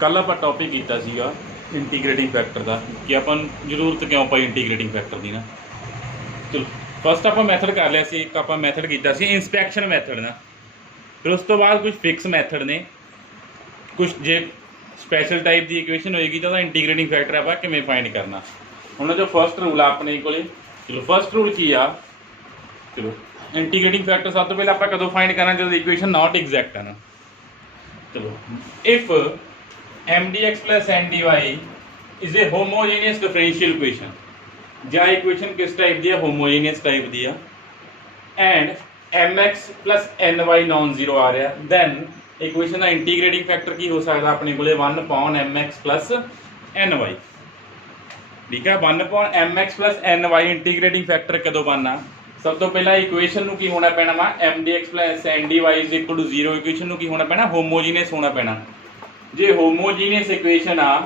कल आप टॉपिक किया सीगा इंटीग्रेटिंग फैक्टर का कि अपन जरूरत क्यों पई इंटीग्रेटिंग फैक्टर की ना। चलो फस्ट आप मैथड कर लिया सी, एक आप मैथड किया सी इंस्पैक्शन मैथड ना। फिर उस तो बाद कुछ फिक्स मैथड ने, कुछ जे स्पैशल टाइप की इक्वेशन होएगी तो इंटीग्रेटिंग फैक्टर आप किवें फाइंड करना। हुण जो फस्ट रूल आ अपने को, चलो फस्ट रूल की आ, चलो इंटीग्रेटिंग फैक्टर सब तो पहले आप कदों फाइंड करना जो इक्वेशन नॉट एग्जैक्ट है ना। चलो if M D x plus N D Y is a homogeneous differential equation, ਜਾਂ इक्वेशन किस टाइप दी है, होमोजेनियस टाइप दी है, and M x plus N Y non zero आ रहा, दैन इक्वेशन का इंटीग्रेटिंग फैक्टर की हो सकता अपने को 1/mx प्लस एन वाई। ठीक है, 1/mx plus N Y integrating factor कदों बनना, सब तो पहला इक्वेशन की होना पैना वा M D x plus N D Y is equal to zero. Equation की होना पैना होमोजीनियस होना पैना। जे होमोजीनियस इक्वेशन आ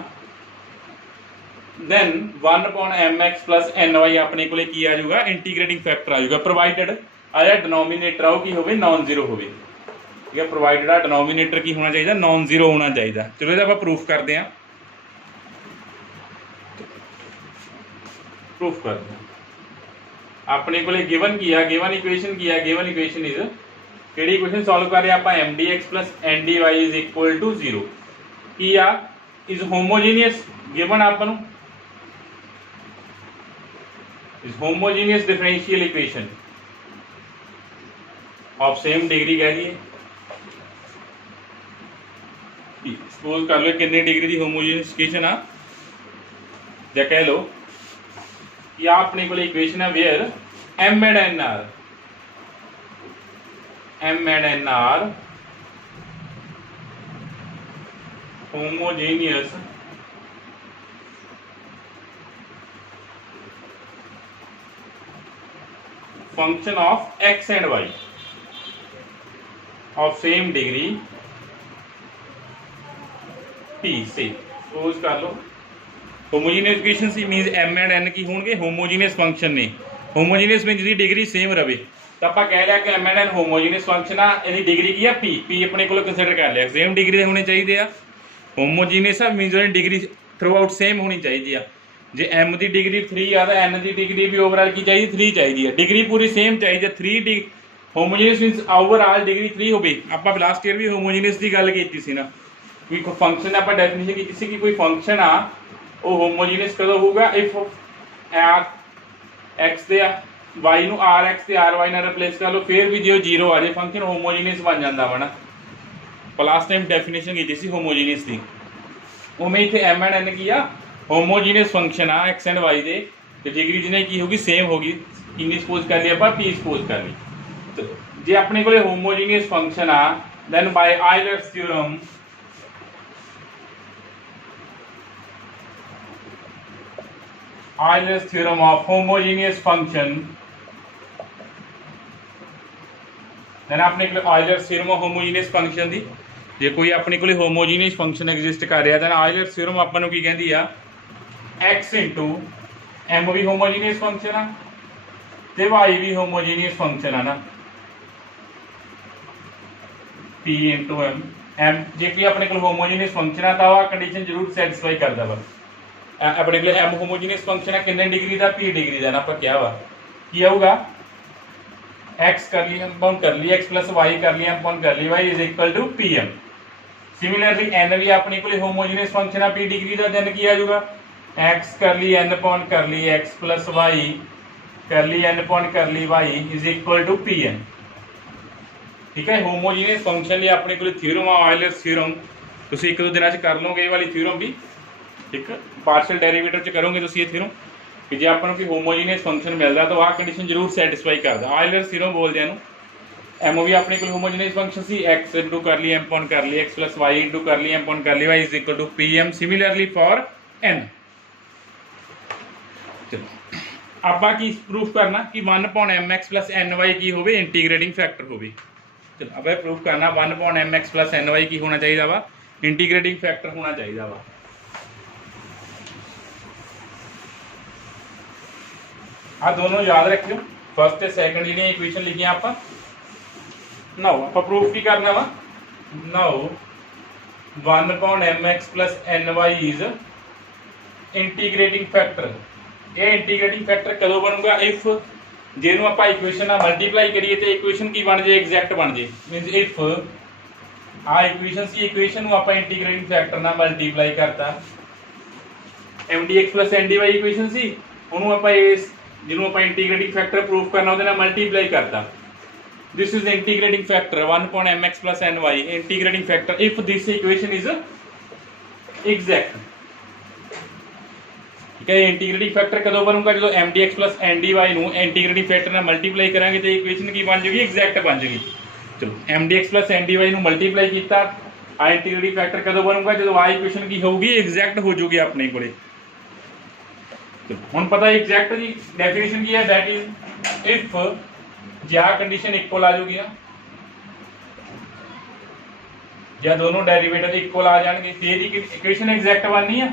then 1/mx plus N Y अपने को की आ जाऊगा इंटीग्रेटिंग फैक्टर आ जाऊगा, प्रोवाइडेड आया डिनोमीनेटर आओ की होवे नॉन जीरो होवे। ठीक है, प्रोवाइडेड आ डिनोमीनेटर की होना चाहिए नॉन जीरो होना चाहिए। चलो ये प्रूफ करते हैं, प्रूफ करते हैं। अपने को गिवन किया, गिवन इक्वेशन किया, गिवन इक्वेशन इज केड़ी इक्वेशन सॉल्व कर रहे हैं आप, M D x plus N D Y is equal to zero की आ इज होमोजीनियस गिवन आपन is homogeneous differential equation of same degree कह दिए। सपोज कर लो कितनी डिग्री की होमोजीनियस इक्वेशन आ, या कह लो कि अपने को इक्वेशन है where M and N are, M and N are homogeneous function of X and Y of same degree P से। सपोज कर लो होमोजीनियस इक्वेशन सी मीन्स एम एंड एन की होंगे होमोजीनियस फंक्शन ने, होमोजीनियस में जिसकी डिग्री सेम रहे तो आप कह लिया कि M and N homogeneous function आ, इसकी डिग्री की है पी, पी अपने को कंसिडर कर लिया सेम डिग्री के होने चाहिए। Homogeneous means degree through out same होनी चाहिए। जे एम की डिग्री 3 आ तो एन की डिग्री भी ओवरऑल की चाहिए 3 चाहिए, डिग्री पूरी सेम चाहिए। 3 होमोजीनियस मीन्स ओवरऑल डिग्री 3 हो। आप लास्ट ईयर भी होमोजीनियस की गल की सी ना, कोई फंक्शन आप डेफिनेशन की कोई फंक्शन आ वो होमोजीनियस कदों होगा इफ आर एक्स दे वाई नू आर एक्स ते आर वाई ना रिप्लेस कर लो, फिर भी जो जीरो आ जाए फंक्शन होमोजीनियस बन जाता वा ना। लास्ट टाइम डेफिनेशन की थी होमोजीनियस की, उमें इतने एम एंड एन की आ होमोजीनियस फंक्शन आ एक्स एंड वाई दे, तो डिग्री जिन्हें की होगी सेम होगी। कितनी सपोज कर लिया आप पी सपोज कर ली। तो जे अपने को होमोजीनियस फंक्शन आ then by Euler's theorem Euler's theorem of homogeneous function, then अपने को Euler's theorem of homogeneous function दी जे कोई अपने को homogeneous function exist कर रहा then Euler's theorem अपन की कहती है x into m भी homogeneous function आ ते y भी homogeneous function है ना, p into m जे कोई अपने को homogeneous function है तो वह कंडीशन जरूर सेटिस्फाई करता है। अपने को एम होमोजीनियस फंक्शन है कितने डिग्री का, पी डिग्री का ना, आप क्या वा की आऊगा एक्स कर लिया अपॉन कर लिया एक्स प्लस वाई कर लिया अपॉन कर लिया y is equal to P M. Similarly n भी अपने को होमोजीनियस फंक्शन है पी डिग्री का, देन की आ जाऊगा एक्स कर ली एन अपॉन कर ली एक्स प्लस वाई कर ली एन अपॉन कर ली Y is equal to P N. ठीक है, होमोजीनियस फंक्शन लिए अपने को थ्योरम आ ऑयलर्स थ्योरम, तुम एक दो दिन कर लोगे ये वाली थ्योरम भी, ठीक है, पार्शियल डेरिवेटिव च करोगे तो ये थ्योरम कि जे अपन को होमोजीनियस फंक्शन मिलता तो वह कंडीशन जरूर सैटिस्फाई करता। ऑयलर्स थ्योरम बोलते हैं एम भी अपने को होमोजीनियस फंक्शन सी एक्स इंटू कर ली एम अपॉन कर ली एक्स प्लस वाई इंटू कर ली एम अपॉन कर ली Y is equal to P M. Similarly for N चलो आप की प्रूफ करना कि 1/mx प्लस एन वाई की हो इंटीग्रेटिंग फैक्टर हो। चलो अब प्रूफ करना 1/mx प्लस एन वाई की होना चाहिए वा इंटीग्रेटिंग फैक्टर होना चाहिए वा। आ दोनों याद रखियो, फर्स्ट ते सैकंड जी इक्वेशन लिखी आप नाउ आप प्रूफ की करना वा। Now 1/mx plus ny is integrating factor. ये इंटीग्रेटिंग फैक्टर कदों बनूगा इफ ਜਿਹਨੂੰ ਆਪਾਂ ਇਕੁਏਸ਼ਨ ਨਾਲ ਮਲਟੀਪਲਾਈ ਕਰੀਏ ਤੇ ਇਕੁਏਸ਼ਨ ਕੀ ਬਣ ਜੇ ਐਗਜ਼ੈਕਟ ਬਣ ਜੇ ਮੀਨਸ ਇਫ ਆ ਇਕੁਏਸ਼ਨ ਸੀ ਇਕੁਏਸ਼ਨ ਨੂੰ ਆਪਾਂ ਇੰਟੀਗ੍ਰੇਟਿੰਗ ਫੈਕਟਰ ਨਾਲ ਮਲਟੀਪਲਾਈ ਕਰਤਾ mdx ndy ਇਕੁਏਸ਼ਨ ਸੀ ਉਹਨੂੰ ਆਪਾਂ ਇਸ ਜਿਹਨੂੰ ਆਪਾਂ ਇੰਟੀਗ੍ਰੇਟਿੰਗ ਫੈਕਟਰ ਪ੍ਰੂਫ ਕਰਨਾ ਉਹਦੇ ਨਾਲ ਮਲਟੀਪਲਾਈ ਕਰਤਾ this is the integrating factor 1/mx plus ny integrating factor if this equation is exact ठीक है। इंटीग्रेटिंग फैक्टर कदों बनूगा जो mdx plus ndy ਨੂੰ इंटीग्रेटिंग फैक्टर ਨਾਲ ਮਲਟੀਪਲਾਈ ਕਰਾਂਗੇ ਤੇ ਇਕੁਏਸ਼ਨ ਕੀ ਬਣ ਜਾਏਗੀ ਐਗਜ਼ੈਕਟ ਬਣ ਜਾਏਗੀ। ਚਲੋ mdx plus ndy ਨੂੰ ਮਲਟੀਪਲਾਈ ਕੀਤਾ ਆ ਇੰਟੀਗ੍ਰੇਟਿੰਗ ਫੈਕਟਰ ਕਦੋਂ ਬਣੂਗਾ ਜਦੋਂ ਆ ਇਕੁਏਸ਼ਨ ਕੀ ਹੋਊਗੀ ਐਗਜ਼ੈਕਟ ਹੋ ਜਾਊਗੀ ਆਪਣੇ ਕੋਲੇ। ਹੁਣ ਪਤਾ ਐਗਜ਼ੈਕਟ ਦੀ ਡੈਫੀਨੇਸ਼ਨ ਕੀ ਹੈ ਦੈਟ ਇਜ਼ ਇਫ ਜੇ कंडीशन इक्वल आ जाएगी ना या दोनों डेरिवेटिव इक्वल आ जाएंगे फिर इक्वेशन एग्जैक्ट बननी है।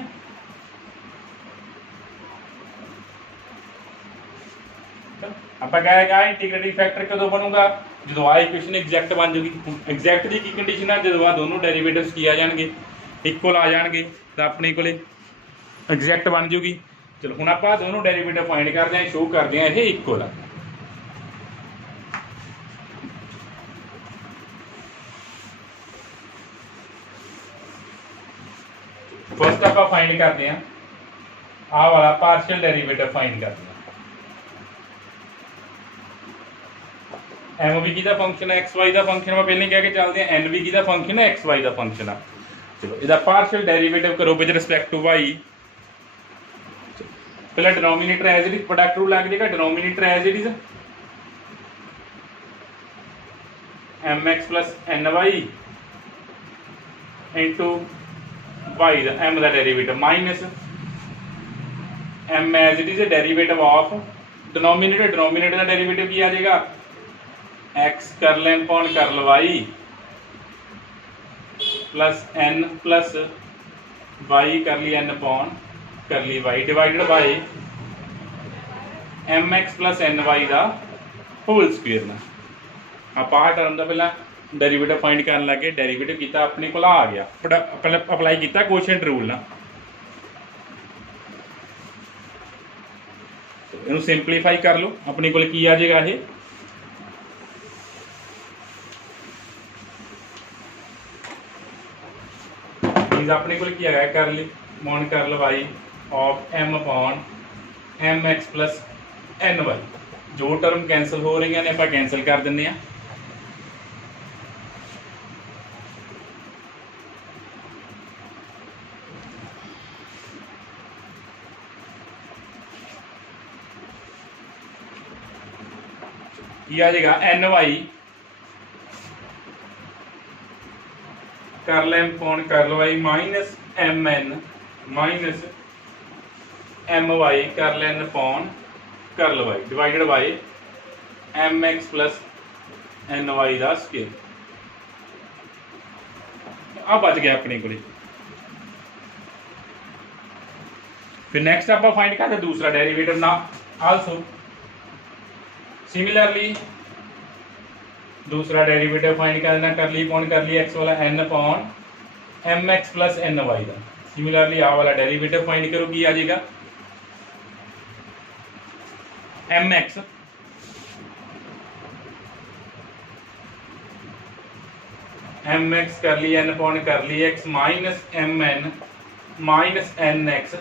ਆਪਾਂ ਕਹਾਂਗਾ ਇੰਟੀਗ੍ਰੇਟਿੰਗ ਫੈਕਟਰ ਕਦੋਂ ਬਣੂਗਾ ਜਦੋਂ ਆ ਇਕੁਏਸ਼ਨ ਐਗਜ਼ੈਕਟ ਬਣ ਜੂਗੀ। ਐਗਜ਼ੈਕਟ ਦੀ ਕੀ ਕੰਡੀਸ਼ਨ ਹੈ ਜਦੋਂ ਆ ਦੋਨੋਂ ਡੈਰੀਵੇਟਿਵਸ ਕੀ ਆ ਜਾਣਗੇ ਇਕੁਅਲ ਆ ਜਾਣਗੇ ਤਾਂ ਆਪਣੇ ਕੋਲੇ ਐਗਜ਼ੈਕਟ ਬਣ ਜੂਗੀ। ਚਲੋ ਹੁਣ ਆਪਾਂ ਦੋਨੋਂ ਡੈਰੀਵੇਟਿਵ ਫਾਈਂਡ ਕਰਦੇ ਹਾਂ ਸ਼ੋ ਕਰਦੇ ਹਾਂ ਇਹ ਇਕੁਅਲ ਆ। फर्स्ट आप फाइंड करते हैं आ वाला पार्शियल डेरिवेटिव फाइंड करते हैं एम भी की फंक्शन है एक्स वाई का फंक्शन मैं पहले कह के चलते हैं एन भी की फंक्शन है एक्स वाई का फंक्शन है। चलो इसका पार्शियल डेरिवेटिव करो विद रिस्पेक्ट टू वाई। पहले denominator as it is product rule लग जाएगा denominator as it is M x plus N Y into y ਦਾ m ਦਾ derivative minus m as it is a derivative of denominator ਦਾ derivative ਕੀ ਆ ਜਾਏਗਾ x ਕਰਲ m ਪਾਉਣ ਕਰਲ y plus n plus y करली n पाउन करली y divided by mx plus ny का होल स्क्वेयर ना आप आ टर्म का पहला डेरिवेटिव फाइंड करन लगे डेरिवेटिव किया अपने को आ गया पहले अप्लाई किया कोशेंट रूल ना इनू सिंपलीफाई कर लो अपने को की आ जाएगा ये अपने को कर ली मॉन कर लो Y of M upon M x plus N Y जो टर्म कैंसल हो रही ने आप कैंसल कर दें। आ जाएगा एन वाई कर एम पॉन कर Y minus M N minus M Y कर एन पॉन कर Y divided by M x plus N Y का स्केयर आ बच गया अपने को। फिर नेक्स्ट आप फाइंड करते दूसरा डेरिवेटिव ना आल्सो सिमिलरली दूसरा डेरिवेटिव फाइंड करना कर ली पॉन कर ली एक्स वाला n upon m x plus N Y का सिमिलरली आ वाला डेरिवेटिव फाइंड करो की आ जाएगा एम एक्स कर ली एन पॉन कर ली X minus M N minus N X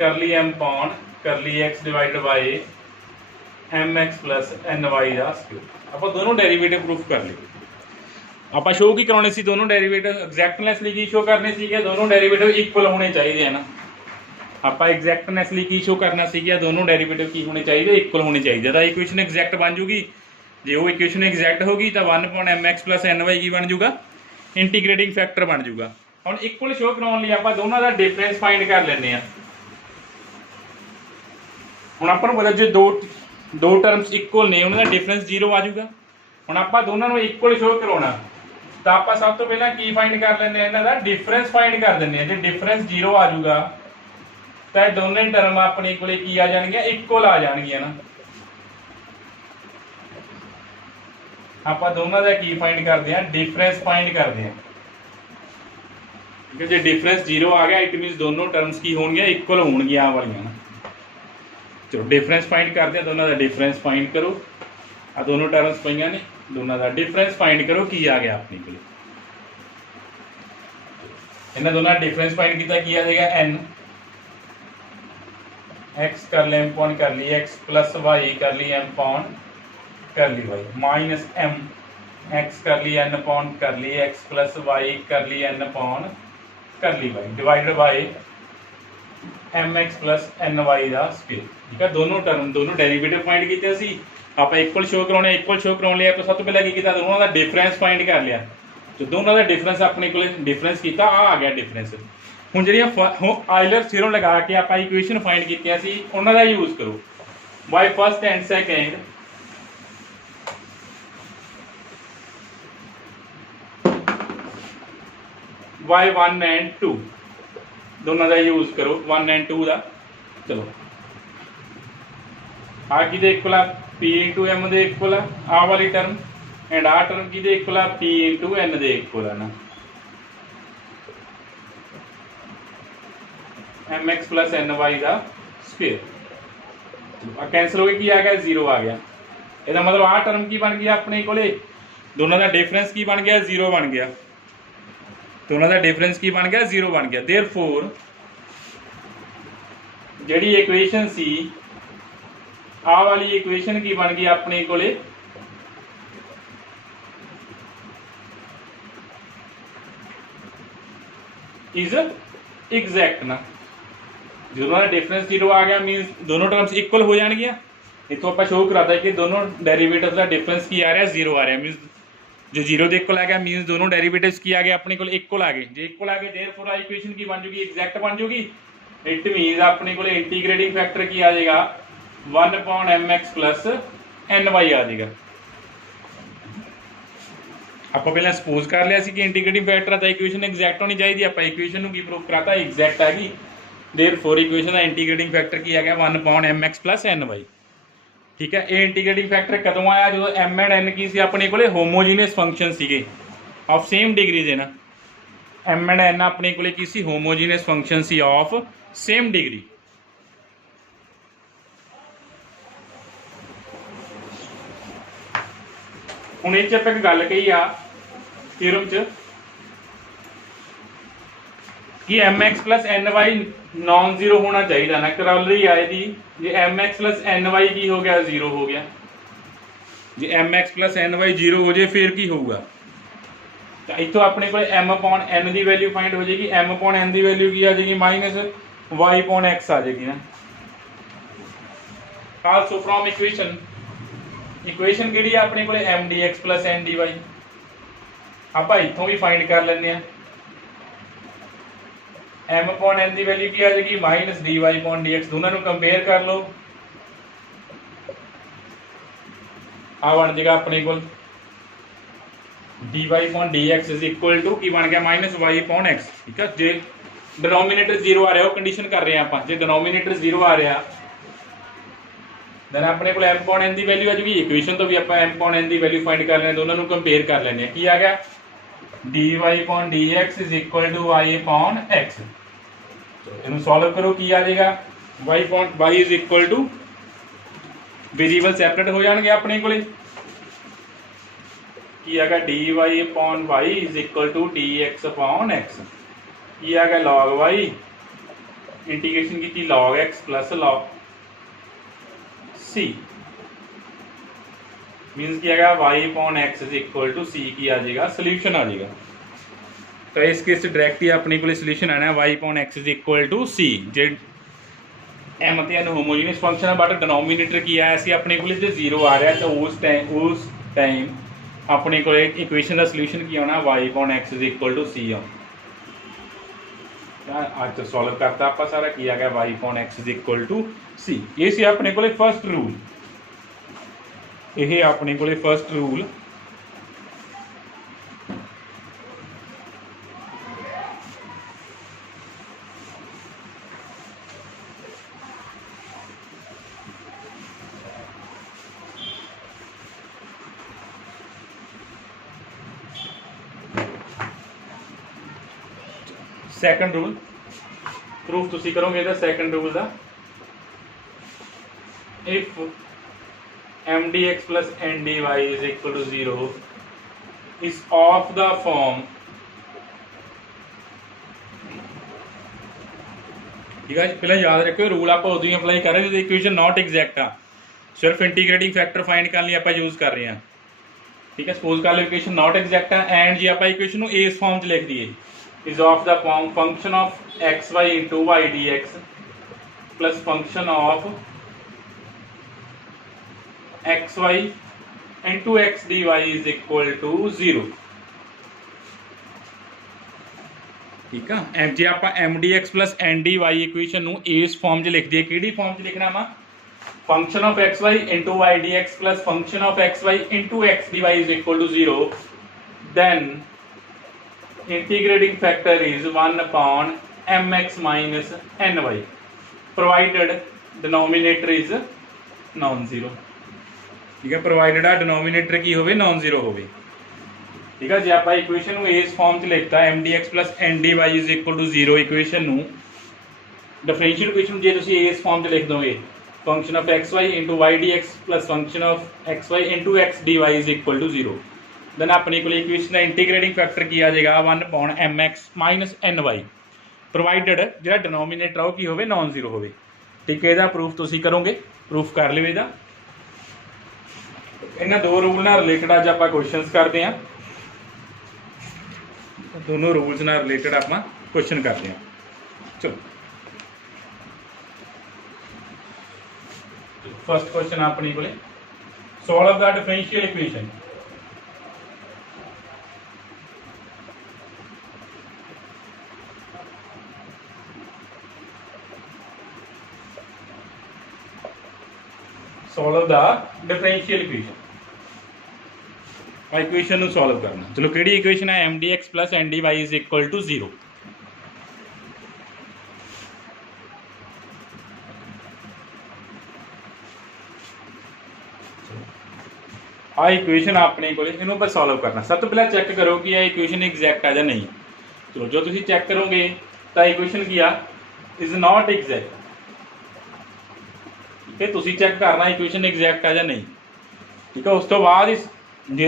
कर ली एम पॉन कर ली X divided by M x plus N Y का स्क्वेयर आप दोनों डेरिवेटिव प्रूफ कर लिए। आप शो की कराने सी दोनों डेरिवेटिव एग्जैक्टनेसली की शो करने सी दोनों डेरिवेटिव इक्वल होने चाहिए है ना। आप एग्जैक्टनेसली की शो करना सी दोनों डेरिवेटिव की होने चाहिए इक्वल होने चाहिए तो इक्वेशन एग्जैक्ट बन जूगी जो वो इक्वेशन एग्जैक्ट होगी तो 1/mx प्लस एन वाई की बन जूगा इंटीग्रेटिंग फैक्टर बन जूगा। हम इक्वल शो कराने लिए आप दोनों का डिफरेंस फाइंड कर लें। हम अपन पता जो दो टर्म्स इक्वल ने उन्होंने डिफरेंस 0 आ जाऊगा। हम आप दोनों इक्वल शो करवाना तो आप सब तो पहला की फाइंड कर लें इन्हों का डिफरेंस फाइंड कर दें। जो डिफरेंस 0 आ जाऊगा तो दोनों टर्म अपने को की आ जाएगी इक्वल आ जाएगी ना। ਆਪਾਂ ਦੋਨਾਂ ਦਾ ਕੀ ਫਾਈਂਡ ਕਰਦੇ ਆ, डिफरेंस फाइंड करते हैं। ठीक है, जो डिफरेंस 0 आ गया इट मीनस दोनों टर्म्स की होंगे इक्वल होंगे आ वाली ना। चलो डिफरेंस फाइंड करते हैं, दोनों का डिफरेंस फाइंड करो। आ दोनों टर्म्स पईयां ने, दोनों का डिफरेंस फाइंड करो की आ गया अपने को। इन्हें दोनों का डिफरेंस फाइंड किया की आ जाएगा n x कर ले m पॉन कर ली x प्लस y कर ली m पॉन कर ली y माइनस m x कर ली n पॉन कर ली x प्लस y कर ली n पॉन कर ली y divided by mx plus ny का स्क्वायर। ठीक है, दोनों टर्म दोनों डेरिवेटिव फाइंड किए सी आप इक्वल शो कराने, इक्वल शो कराने लिए सब तो पहले की किया, दोनों का डिफरेंस फाइंड कर लिया। तो दोनों का डिफरेंस अपने को डिफरेंस किया आ गया डिफरेंस। हुण जिहड़ियां आइलर सिरों लगा के आप इक्वेशन फाइंड कीतियां सी उन्हां दा यूज करो। By first and second by 1 and 2 दोनों का यूज करो 1 एंड 2 का। चलो आ किहदे इक्वल आ p इंटू m दे इक्वल आ वाली टर्म एंड आ टर्म किहदे इक्वल आ p इंटू n दे इक्वल आ ना। mx प्लस ny का स्क्वायर कैंसल हो गया, की आ गया 0 आ गया। इसका मतलब आ टर्म की बन गया अपने को, दोनों का डिफरेंस की बन गया 0 बन गया, दोनों का डिफरेंस की बन गया 0 बन गया। देयरफॉर जिहड़ी इक्वेशन सी आ वाली इक्वेशन की बन गई अपने को इज एग्जैक्ट ना। दोनों का डिफरेंस 0 आ गया मीनस दोनों टर्म्स इक्वल हो जाएंगे। इतों आप शो कराता है कि दोनों डेरिवेटिव्स का डिफरेंस की आ रहा है 0 आ रहा है, मीनस जो 0 के इक्वल आ गया मीनस दोनों डेरिवेटिव्स की आ गए अपने को इक्वल आ गए। जो इक्वल आ गए देयरफॉर इक्वेशन की बन जूगी एग्जैक्ट बन जूगी। इट मीनस अपने को इंटीग्रेटिंग फैक्टर की आ जाएगा 1/mx प्लस ny आ जाएगा। आप पहले सपोज कर लिया कि इंटीग्रेटिंग फैक्टर तो इक्वेशन एग्जैक्ट होनी चाहिए, आप इक्वेशन को प्रूव कराता एग्जैक्ट आ गई। देयरफॉर इक्वेशन का इंटीग्रेटिंग फैक्टर की आ गया 1/mx प्लस ny। ठीक है, ये इंटीग्रेटिंग फैक्टर कदों आया जो m एंड n की सी अपने को होमोजीनियस फंक्शन सीगे ऑफ सेम डिग्री है ना। m एंड n अपने को की सी होमोजीनियस फंक्शन सी ऑफ सेम डिग्री। हुण इह च आपां इक गल कही आ थ्योरम च कि mx plus ny non zero होना चाहिए ना। करौलरी आए दी जे mx प्लस ny की हो गया 0 हो गया, जे mx प्लस ny 0 हो जाए फिर की होगा। तो इतों अपने को m/n की वैल्यू फाइंड हो जाएगी। m/n की वैल्यू की आ जाएगी माइनस y/x आ जाएगी ना। आल्सो फ्रॉम इक्वेशन इक्वेशन किहड़ी है अपने को m dx plus n dy आप इतों भी फाइंड कर लेंगे। m/n की वैल्यू की आ जाएगी माइनस dy/dx, दोनों को कंपेयर कर लो आ बन जाएगा अपने को dy/dx इज इक्वल टू की बन गया माइनस y/x। ठीक है, जे डिनोमिनेटर 0 आ रहा है वो कंडीशन कर रहे हैं आप, जे डिनोमिनेटर 0 आ रहा देन अपने को m/n की वैल्यू आ जाएगी। इक्वेशन तो भी आप m/n की वैल्यू फाइंड कर लें, दोनों को कंपेयर कर लेंगे। की आ गया dy/dx is equal to y/x। इन्हें सॉल्व करो की आ जाएगा y is equal two variable separate हो जाएंगे अपने को की आएगा dy/y is equal to dx/x। की आ गया log y इंटीग्रेशन की log x plus log c means की आएगा y/x is equal to c की आ जाएगा सोल्यूशन आ जाएगा। तो इस केस डायरेक्ट ही अपने को सोल्यूशन आना है y/x is equal to c। जे m ते n होमोजीनियस फंक्शन है बट डिनोमिनेटर की आया सी अपने को 0 आ रहा है, तो उस टाइम अपने को इक्वेशन का सोल्यूशन की आना y/x is equal to c आ। आज तो सॉल्व करता आप सारा की आ गया y/x is equal to c। ये सी अपने को फर्स्ट रूल, यह अपने को first rule. Second rule proof तुसी करोगे इहदा सैकंड रूल का, if M D x plus N D Y is equal to 0 is of the form, ठीक है पहले याद रखो रूल आप उदों ही अप्लाई कर रहे हैं जो इक्वेशन नॉट एग्जैक्ट आ, सिर्फ इंटीग्रेटिंग फैक्टर फाइंड करने आप यूज कर रहे हैं, ठीक है। सपोज कर लो इक्वेशन नॉट एग्जैक्ट है एंड जी आप इक्वेशन को इस फॉर्म च लिख दिए, is of the form function of x Y into Y D x plus function of x Y into x D Y is equal to 0, ठीक है। एम जे आप M D x plus N D y equation इस form च लिख दिए, कि form च लिखना वा function of x Y into Y D x plus function of x Y into x D Y is equal to 0, then integrating factor is 1 upon M x minus n y provided denominator is non zero, ठीक है। Provided आ denominator की होवे non zero होवे, ठीक है। जो आप equation इस फॉर्म च लिखता m D x plus N D Y is equal to 0 equation differential equation जो तुम इस फॉर्म च लिख दोगे function of x Y into Y D x plus function of x Y into x D Y is equal to 0, then अपने को equation का integrating factor की आ जाएगा 1 upon M x minus n y provided जो denominator हो होवे non zero होवे, ठीक है। प्रूफ तुम करोगे, प्रूफ कर लियो इहदा। इन्हां दो रूल नाल रिलेटेड अज आपां क्वेश्चन करते हैं, दोनों रूल्स नाल रिलेटेड आपां क्वेश्चन करते हैं। चलो फर्स्ट क्वेश्चन अपने को solve the differential equation, solve the differential equation, equation solve करना। चलो कि इक्वेशन है m D x plus N D Y is equal to 0, आ इक्वेशन अपने को इन्होंने सॉल्व करना। सब तो पहले चेक करो कि यह इक्वेशन एग्जैक्ट है या नहीं। चलो जो तुम चेक करोगे तो इक्वेशन की आ इज नॉट एग्जैक्ट, ठीक है। तुम चेक करना इक्वेशन एग्जैक्ट है या नहीं, ठीक है। उस तो बाद जो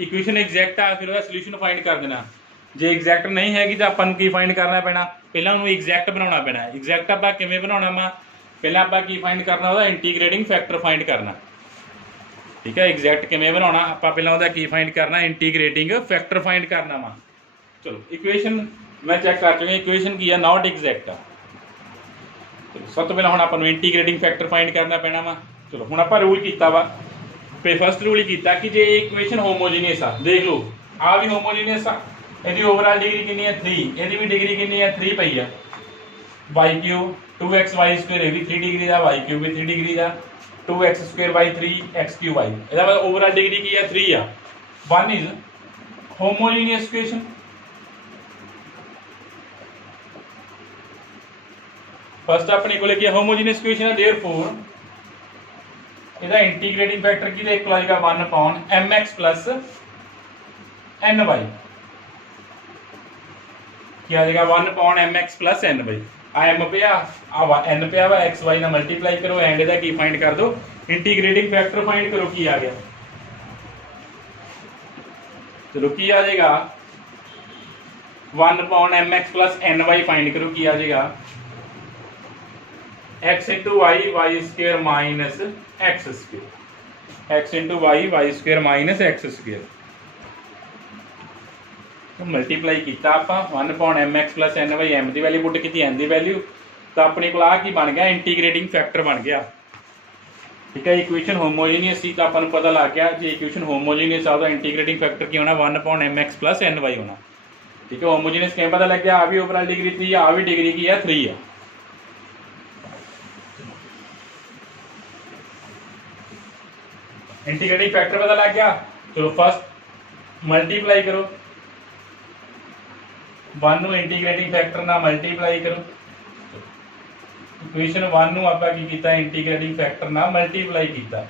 इक्वेशन एग्जैक्ट आ फिर सोल्यूशन फाइंड कर देना, जे एग्जैक्ट नहीं हैगी तो अपन की फाइंड करना पैना, पहले उन्होंने एग्जैक्ट बनाना पैना। एग्जैक्ट आप किमें बनाना वा, पहले आप की फाइंड करना वह इंटीग्रेटिंग फैक्टर फाइंड करना, ठीक है। एग्जैक्ट किमें बनाना आप पहले वह की फाइंड करना इंटीग्रेटिंग फैक्टर फाइंड करना वा। चलो इक्वेशन मैं चेक कर चुका, इक्वेशन की है नॉट एग्जैक्ट आ। चलो सब तो पहले हम अपन इंटीग्रेटिंग फैक्टर फाइंड करना पैना वा। चलो हम आप रूल किया वा, फर्स्ट रूल ही किया कि जे इक्वेशन होमोजीनियस आ, देख लो आ भी होमोजीनियस आ, यदि ओवरऑल डिग्री कितनी है 3, यदि भी डिग्री कितनी है 3 पई है, वाई क्यूब 2xy² ये भी 3 डिग्री का, वाई क्यूब भी 3 डिग्री का, 2x² by 3 x cube Y, ਇਹਦਾ मतलब ओवरऑल डिग्री की है 3 आ। 1 इज होमोजीनियस इक्वेशन, फर्स्ट अपने को लिखिए होमोजीनियस इक्वेशन है, देयरफॉर ਇਹਦਾ इंटीग्रेटिंग फैक्टर की एक आएगा 1 अपॉन mx प्लस ny, क्या आ जाएगा 1 अपॉन mx प्लस ny। आ m पे आ n पे आ x y ना मल्टीप्लाई करो एंड ਇਹਦਾ की फाइंड कर दो, इंटीग्रेटिंग फैक्टर फाइंड करो की आ गया। चलो की आ जाएगा 1 upon mx plus ny find करो की आ जाएगा x into y y square minus x square, x into y y square minus x square multiply किया आप 1 upon mx plus N y, m की वैल्यू पुट की एन की value, तो अपने को आ की बन गया इंटीग्रेटिंग फैक्टर बन गया, ठीक है। इक्वेशन होमोजीनियस सी तो अपन पता लग गया, जो इक्वेशन होमोजीनियस आ इंटीग्रेटिंग फैक्टर की होना 1 upon mx plus N y होना, ठीक है। होमोजीनियस क्या पता लग गया, आ भी ओवरऑल डिग्री 3 आ भी डिग्री की है 3 है। इंटीग्रेटिंग फैक्टर पता लग गया, चलो फर्स्ट मल्टीप्लाई करो 1 इंटीग्रेटिंग फैक्टर ना मल्टीप्लाई करो, इक्वेशन 1 आप की कीता इंटीग्रेटिंग फैक्टर ना मल्टीप्लाई किया,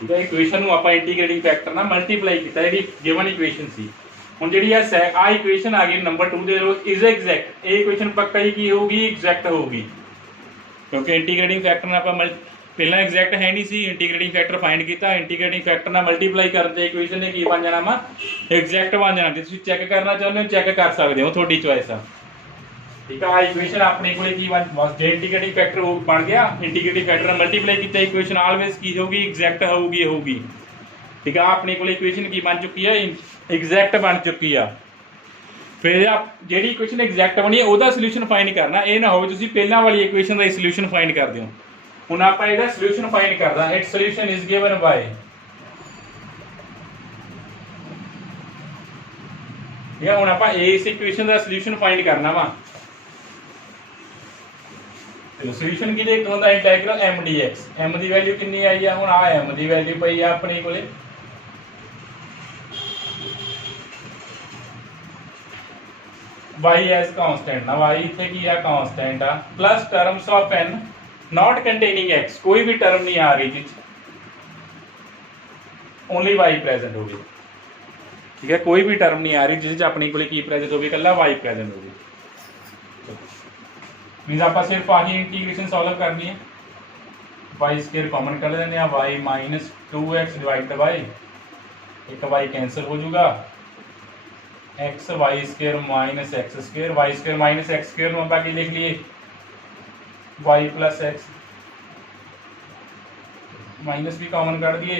ठीक है। इक्वेशन ਨੂੰ ਆਪਾਂ ਇੰਟੀਗ੍ਰੇਟਿੰਗ ਫੈਕਟਰ ਨਾਲ ਮਲਟੀਪਲਾਈ ਕੀਤਾ ਜਿਹੜੀ ਗਿਵਨ ਇਕੁਏਸ਼ਨ ਸੀ। ਹੁਣ ਜਿਹੜੀ ਆ ਇਕੁਏਸ਼ਨ ਆ ਗਈ ਨੰਬਰ 2 ਦੇ ਲੋ ਇਜ਼ ਐਗਜ਼ੈਕਟ, ਇਹ ਇਕੁਏਸ਼ਨ ਪੱਕਾ ਹੀ ਕੀ ਹੋਊਗੀ, ਐਗਜ਼ੈਕਟ ਹੋਊਗੀ, ਕਿਉਂਕਿ ਇੰਟੀਗ੍ਰੇਟਿੰਗ ਫੈਕਟਰ ਨਾਲ ਆਪਾਂ ਪਹਿਲਾਂ ਐਗਜ਼ੈਕਟ ਹੈ ਨਹੀਂ ਸੀ, ਇੰਟੀਗ੍ਰੇਟਿੰਗ ਫੈਕਟਰ ਫਾਈਂਡ ਕੀਤਾ, ਇੰਟੀਗ੍ਰੇਟਿੰਗ ਫੈਕਟਰ ਨਾਲ ਮਲਟੀਪਲਾਈ ਕਰਨ ਤੇ ਇਕੁਏਸ਼ਨ ਨੇ ਕੀ ਬਣ ਜਾਣਾ ਵਾ, ਐਗਜ਼ੈਕਟ ਬਣ ਜਾਣਾ। ਜੇ ਤੁਸੀਂ ਚੈੱਕ ਕਰਨਾ ਚਾਹੁੰਦੇ ਹੋ ਚੈੱਕ ਕਰ ਸਕਦੇ ਹੋ, ਤੁਹਾਡੀ ਚੋਇਸ ਆ। ठीक है। इक्वेशन अपने को जो इंटीग्रेटिंग फैक्टर बन गया, इंटीग्रेटिंग फैक्टर मल्टीप्लाई किया, इक्वेशन ऑलवेज की होगी, एग्जैक्ट होगी। ठीक है। अपने को इक्वेशन की बन चुकी है, एग्जैक्ट बन चुकी है। फिर आप जी इक्वेशन एग्जैक्ट बनी है वह सोल्यूशन फाइंड करना, ये ना हो पहला वाली इक्वेशन का सोल्यूशन फाइंड कर दो। हुण आप सोल्यूशन फाइंड करना, it solution is given by या हुण आप इस इक्वेशन का सोल्यूशन फाइंड करना वा। चलो सोल्यूशन की एक होता है इंटीग्रल m dx, m की वैल्यू कितनी आई है, हुण आ m की वैल्यू पई है अपने कोले y एज कांस्टेंट ना, y इत्थे की है कांस्टेंट आ, plus terms of n not containing x, कोई भी टर्म नहीं आ रही जिस ओनली y प्रेजेंट होगी। ठीक है। कोई भी टर्म नहीं आ रही जिस अपने कोले की प्रेजेंट होगी, कल्ला y प्रेजेंट होगी। मीन आप सिर्फ आही इंटीग्रेशन सॉल्व करनी है, वाई स्केयर कॉमन कर लेने, y minus 2x divide by एक वाई कैंसिल हो जाएगा, x y square minus x square, y square minus x square में बाकी लिख लिए वाई प्लस एक्स, माइनस भी कॉमन कर दिए,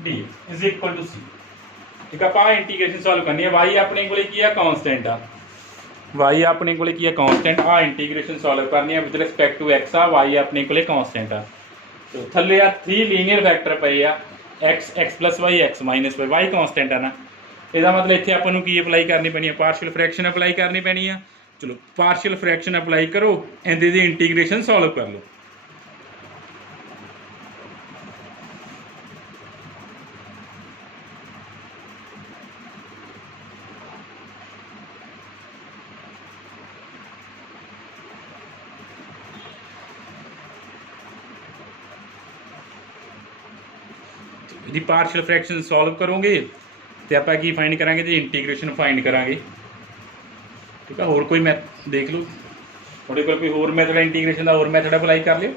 डी इज इक्वल टू सी। ठीक है। आप इंटीग्रेशन सॉल्व करनी है, वाई अपने को कांस्टेंट आ, वाई अपने को कांस्टेंट आ, इंटीग्रेशन सॉल्व करनी है विद रिस्पेक्ट टू एक्स आ, वाई अपने को कांस्टेंट आ। तो थले आ 3 लीनियर फैक्टर पे आ, X, X plus Y, X minus Y, Y constant है ना, इसका मतलब इतने आपको की अप्लाई करनी पैनी है, पार्शियल फ्रैक्शन अप्लाई करनी पैनी है। चलो पार्शियल फ्रैक्शन अप्लाई करो, इहदी दी इंटीग्रेशन सॉल्व कर लो। जी पार्शियल फ्रैक्शन सॉल्व करोगे तो आप की फाइंड करा जी इंटीग्रेशन फाइंड करा। ठीक है। होर कोई मैथ देख लो, थोड़े कोई होर मैथड इंटीग्रेशन का होर मैथड अप्लाई कर लियो,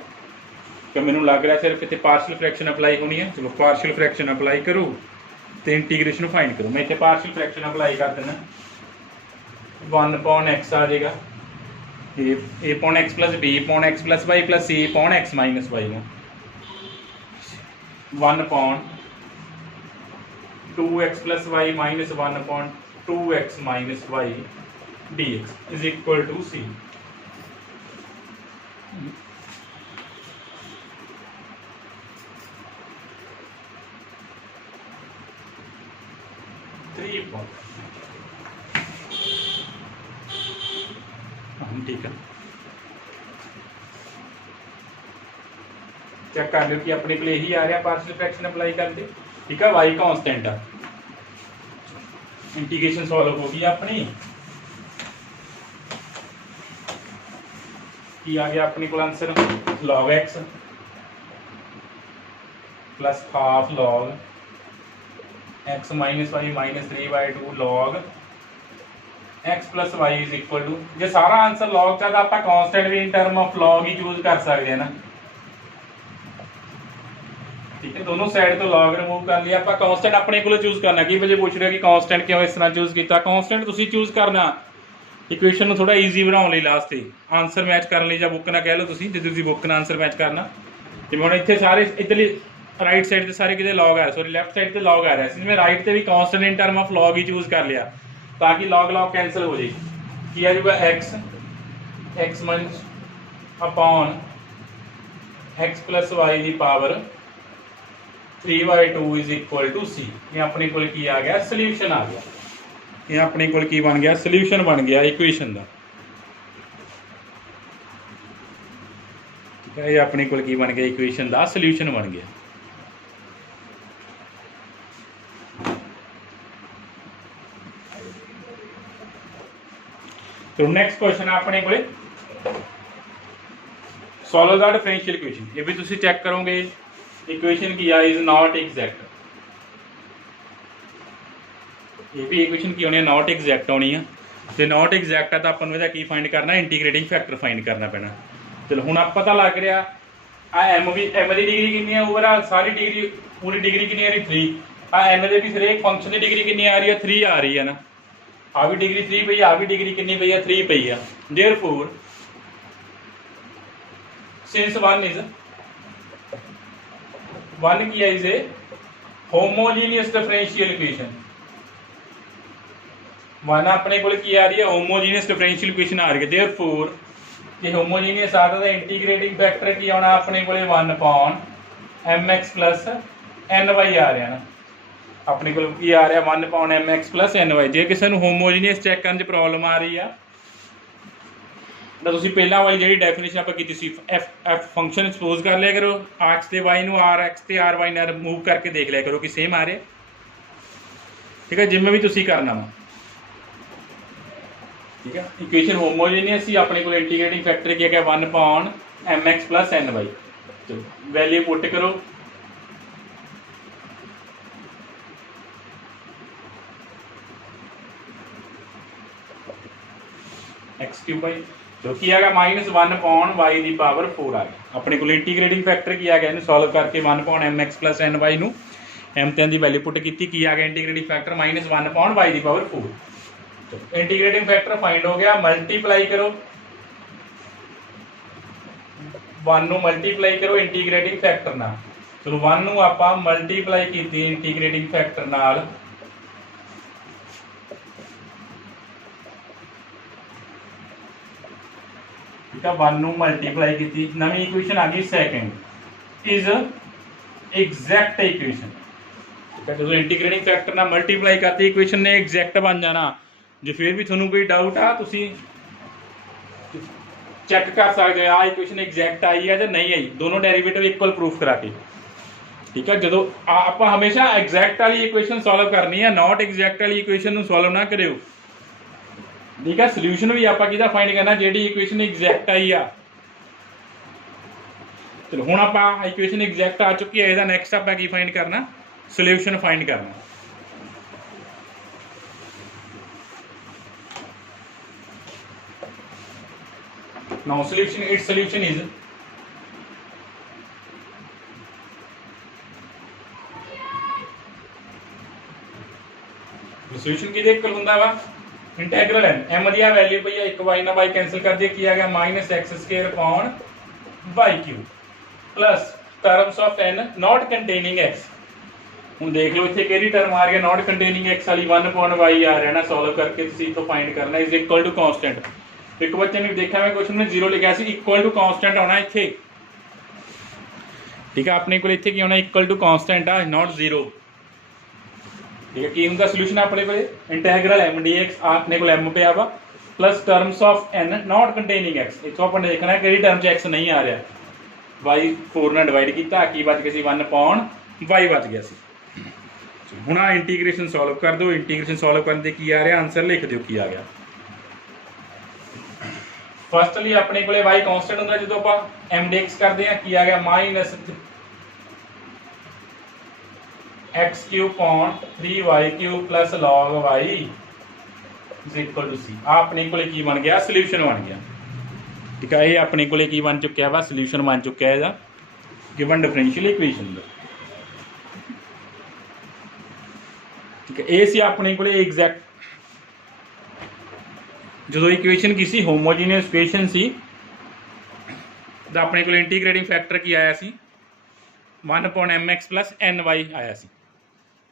तो मैंने लग रहा सिर्फ इतने पार्शियल फ्रैक्शन अप्लाई होनी है। चलो पार्शियल फ्रैक्शन अप्लाई करो तो इंटीग्रेशन फाइंड करो। मैं इतने पार्शियल फ्रैक्शन अप्लाई कर देना, 1/x आ जाएगा, a/x plus b/x plus Y plus a/x minus Y में 1/2x plus Y minus 1/2x minus Y dx is equal to सी। ठीक है। चेक कर लो कि अपने को यही आ रहा पार्शियल फ्रैक्शन अप्लाई कर दे। ठीक है। वाई कांस्टेंट आ, इंटीग्रेशन सॉल्व होगी अपनी, की आ गया अपने को answer log x plus half log x minus y minus 3/2 log x plus y is equal to, जो सारा आंसर log चाहता आप कांस्टेंट भी इन टर्म ऑफ log ही यूज कर सकते हैं ना। ठीक है। दोनों साइड तो log रिमूव कर लिया, आप कांस्टेंट अपने को चूज करना। की वजह पूछ रहे हो कि कांस्टेंट क्यों इस तरह चूज किया, कांस्टेंट तुसी चूज करना इक्वेशन थोड़ा ईजी बनाने लास्ट आंसर मैच करने, या बुक ना कह लो तुसी, जो तुसी बुक ना आंसर मैच करना। जिवें हुण इत्थे सारे इधरली राइट साइड ते सारे किते log आ रहा, सॉरी लेफ्ट साइड ते log आ रहा है, इसमें राइट ते भी constant in term of log he choose कर लिया ताकि log log कैंसिल हो जाए। की आ जाएगा x minus upon x plus y की power 3/2 is equal to c. ये अपने को की आ गया, सोल्यूशन आ गया। ये अपने को की बन गया, सोल्यूशन बन गया इक्वेशन का। ठीक है। ये अपने को की बन गया, इक्वेशन का सोल्यूशन बन गया। तो नेक्स्ट क्वेश्चन अपने को सॉल्व द डिफरेंशियल इक्वेशन, ये भी तुम चेक करोगे इक्वेशन की आ इज नॉट एग्जैक्ट, ये भी इक्वेशन की होनी है नॉट एग्जैक्ट होनी है, तो नॉट एग्जैक्ट है तो अपन ਇਹਦਾ ਕੀ फाइंड करना, इंटीग्रेटिंग फैक्टर फाइंड करना पैना। चलो ਹੁਣ आप पता लग रहा आ एम की डिग्री कितनी है ओवरऑल, सारी डिग्री पूरी डिग्री कितनी आ रही 3, आ एन के भी हरेक फंक्शन की डिग्री कितनी आ रही है 3 आ रही है ना, आ भी डिग्री 3 पई, आ भी डिग्री कितनी पई है 3 पई है। देयरफॉर सिंस 1 की is a homogeneous differential equation, 1 अपने को की आ रही है होमोजीनियस डिफरेंशियल इक्वेशन आ रही है। देयरफॉर जे होमोजीनियस आता है इंटीग्रेटिंग फैक्टर की आना अपने को 1/mx प्लस ny आ रहा ना, अपने को की आ रहा 1/mx प्लस ny। जे किसी को होमोजीनियस चेक करने प्रॉब्लम आ रही है तो तुम पहला वाली जी डेफिनेशन आप की एफ फंक्शन सपोज कर लिया करो, एक्स से वाई आर एक्स से आर वाई नाल मूव करके देख लिया करो कि सेम आ रहे, ठीक है, जिम्मे भी तुम करना वा, ठीक है। इक्वेशन होमोजीनियस ही अपने को इंटीग्रेटिंग फैक्टर क्या है 1/mx प्लस ny। चलो वैल्यू पुट करो, एक्स क्यूब बाई जो कि आएगा -1/y दी पावर 4 आ गया। अपने को इंटीग्रेटिंग फैक्टर की आ गया, इन्हें सॉल्व करके 1/mx प्लस ny नू एम ते दी वैल्यू पुट की आ गया integrating factor -1/y the power 4। Integrating factor find हो गया, मल्टीप्लाई करो 1 नू मल्टीप्लाई करो इंटीग्रेटिंग फैक्टर नाल। चलो 1 नू आपां मल्टीप्लाई कीती इंटीग्रेटिंग फैक्टर नाल, ठीक है, 1 नू मल्टीप्लाई कीती, नवी इक्वेशन आ गई सेकंड इज एग्जैक्ट इक्वेशन, ठीक है। जो इंटीग्रेटिंग फैक्टर नाल मल्टीप्लाई करती इक्वेशन ने एग्जैक्ट बन जाना। जो फिर भी थोनू कोई डाउट आ तुसी चेक कर सकते हो आ इक्वेशन एग्जैक्ट आई है या नहीं आई, दोनों डेरिवेटिव इक्वल प्रूफ करा के, ठीक है। जो आप हमेशा एग्जैक्ट वाली इक्वेशन सॉल्व करनी है, नॉट एग्जैक्ट वाली इक्वेशन सॉल्व ना करो, ठीक है। सोल्यूशन भी आप फाइंड करना जी इक्वेशन एग्जैक्ट आई आ। चलो हुण आप इक्वेशन एग्जैक्ट आ चुकी है, नैक्सट आप फाइंड करना, सोल्यूशन फाइंड करना। Now solution, its solution is solution की देख होंदा वा इंटीग्रल m दी वैल्यू पई है 1 y ना y कैंसिल कर दिया, किया गया -x² upon y³ plus terms of n not containing x। हुण देख लो इत्थे केड़ी टर्म आ रही है नॉट कंटेनिंग x वाली 1/y आ रहा है ना, सॉल्व करके तुसीं इत्थों फाइंड करना इज इक्वल टू कांस्टेंट। एक बच्चे ने देखा मैं क्वेश्चन में 0 लिखा सी, इक्वल टू कांस्टेंट आना इत्थे, ठीक है। अपने को इत्थे की होना इक्वल टू कांस्टेंट आ नॉट 0, ठीक है। की हुंदा सोल्यूशन अपने को इंटीग्रल m dx अपने को m पे आवा plus terms of n not containing x। इत्थों अपन देखना है किहड़ी टर्म च x नहीं आ रहा, y 4 ਨਾਲ डिवाइड कीता की बच गया सी 1/y बच गया सी। हुण आ इंटीग्रेशन सॉल्व कर दो, इंटीग्रेशन सॉल्व करने ते की आ रहा आंसर लिख दिओ की आ गया। फर्स्टली अपने को y कांस्टेंट होंदा जो आप m dx करते हैं, की आ गया -x³ upon 3y³ plus log y is equal to c। अपने को की बन गया सोल्यूशन बन गया, ठीक है। ये अपने को की बन चुका वा सोल्यूशन बन चुका है गिवन डिफरेंशियल इक्वेशन का, ठीक है। ये सी अपने को एग्जैक्ट जो इक्वेशन की सी होमोजीनियस इक्वेशन सी तो अपने को इंटीग्रेटिंग फैक्टर की आया सी 1/mx प्लस ny आया सी,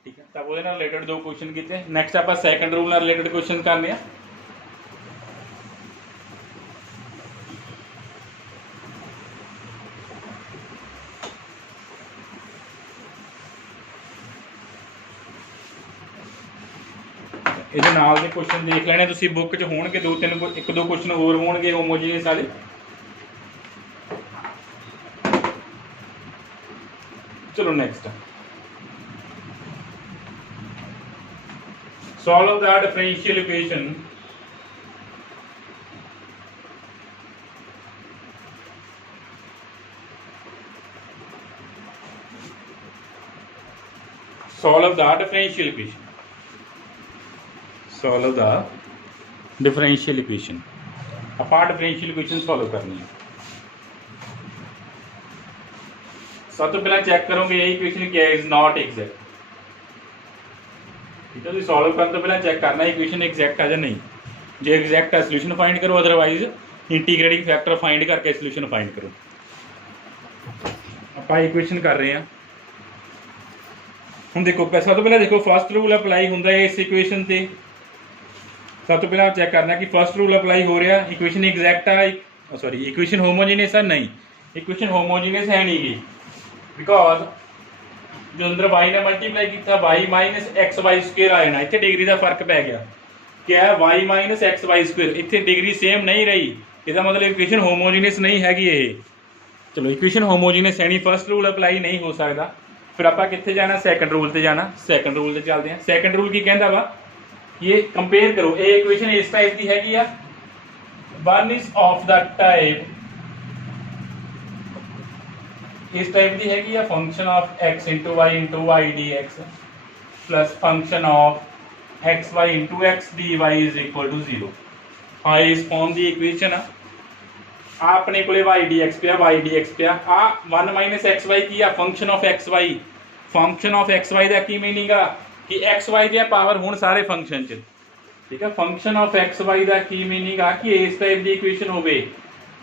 ठीक है। तब वो रिलेटेड 2 क्वेश्चन किए। नैक्सट आप सैकंड रूल नाल रिलेटेड क्वेश्चन करने हैं। ਇਹਦੇ ਨਾਲ ਦੇ क्वेश्चन देख लेने तुसीं बुक च होणगे 2-3 1-2 क्वेश्चन होर होणगे होमोजीनियस वाले। चलो next solve the differential equation solve the differential equation, solve the differential equation. ਆਪਾਂ डिफरेंशियल इक्वेशन सॉल्व करनी है। सब तो पहले चेक करोगे ये इक्वेशन क्या है, इज नॉट एग्जैक्ट। ठीक है, सॉल्व करने तो पहले चेक करना इक्वेशन एग्जैक्ट है या नहीं। जो एग्जैक्ट है सोल्यूशन फाइंड करो, अदरवाइज इंटीग्रेटिंग फैक्टर फाइंड करके सोल्यूशन फाइंड करो। ਆਪਾਂ इक्वेशन कर रहे हैं ਹੁਣ देखो, सब तो पहले देखो फर्स्ट रूल अप्लाई होंगे इस इक्वेशन से। सब तो पहले चेक करना कि फर्स्ट रूल अप्लाई हो रहा, इक्वेशन एग्जैक्ट है, सॉरी इक्वेशन होमोजीनियस है, नहीं इक्वेशन होमोजीनियस है नहीं गी, बिकॉज जो अंदर y ने मल्टीप्लाई किया y minus x Y square आ जाना, इतने डिग्री का फर्क पै गया। क्या है y minus x Y square, इतने डिग्री सेम नहीं रही, इसका मतलब इक्वेशन होमोजीनियस नहीं हैगी ये। चलो इक्वेशन होमोजीनियस है नहीं, फर्स्ट रूल अप्लाई नहीं हो सकता, फिर आप कितने जाना, सैकंड रूल से जाना। सैकंड रूल से चलते हैं। सैकंड रूल की कहता वा, ये कंपेयर करो, ये इक्वेशन इस टाइप की हैगी आ, one is of the type इस टाइप की हैगी आ, function of x into Y D x plus function of x Y into x D Y is equal to 0। हाँ इस फॉर्म की इक्वेशन आ अपने को वाई डी एक्स पे वाई डी एक्स पे आ वन माइनस एक्स वाई की आ function of x Y. Function of x Y का की मीनिंग आ कि एक्स वाई की पावर होने सारे फंक्शन च। ठीक है, फंक्शन ऑफ एक्स वाई का की मीनिंग आ कि इस टाइप की इक्वेशन हो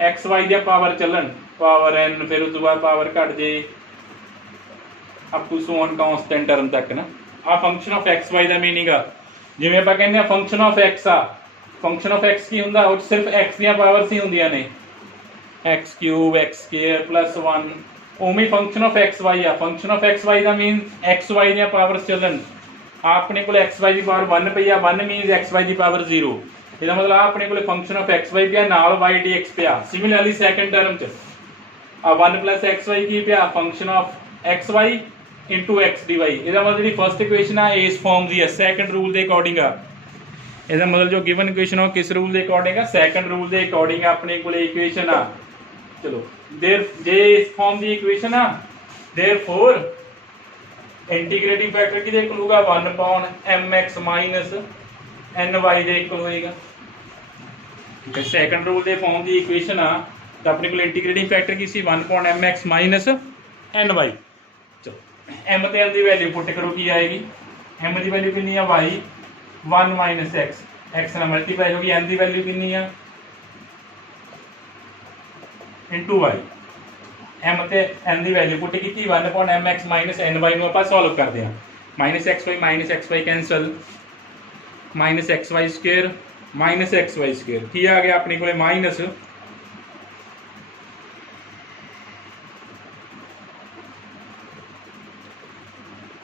एक्स वाई की पावर चलन पावर एन, फिर उस बाद पावर घट जे up to so on constant term तक ना। आ फंक्शन ऑफ एक्स वाई का मीनिंग आ, जिवें आपां कहंदे फंक्शन ऑफ एक्स आ, फंक्शन ऑफ एक्स की हुंदा वो सिर्फ एक्स दी पावर्स ही हुंदियां ने, X cube X square plus 1। उमें फंक्शन ऑफ एक्स वाई आ, फंक्शन ऑफ एक्स वाई का मीन एक्स वाई दी पावर्स चलन, अपने को एक्स वाई की पावर 1 पई आ, 1 मीनस एक्स वाई की पावर 0, इसका मतलब अपने को फंक्शन ऑफ एक्स वाई पिया नाल वाई डी एक्स पिया। सिमिलरली सैकंड टर्म च आ 1 प्लस एक्स वाई की पिया function of x Y into x D y. इसका मतलब जी फर्स्ट इक्वेशन आ इस फॉर्म की है, सैकंड रूल के अकॉर्डिंग आ। इसका मतलब जो गिवन इक्वेशन हो किस रूल के अकॉर्डिंग आ, सैकंड रूल के अकॉर्डिंग अपने को इक्वेशन आ। चलो देर जे इस फॉर्म की इक्वेशन आ, देयरफॉर इंटीग्रेटिंग फैक्टर किहदे इक्वल होगा 1/mx माइनस ny दे इक्वल होएगा। ठीक है, सैकंड रूल के फॉर्म की इक्वेशन आ तो अपने को इंटीग्रेटिंग फैक्टर की सी 1/mx माइनस ny। चलो m ते l की वैल्यू पुट करो की आएगी, m की वैल्यू कितनी है y 1 माइनस x, x ना मल्टीप्लाई होगी, n की वैल्यू कितनी है इंटू वाई, एम ते एन की वैल्यू पुट की 1/mx माइनस ny ਨੂੰ ਆਪਾਂ सॉल्व करते हैं। Minus x y cancel, minus x Y square minus x Y square की आ गया अपने को माइनस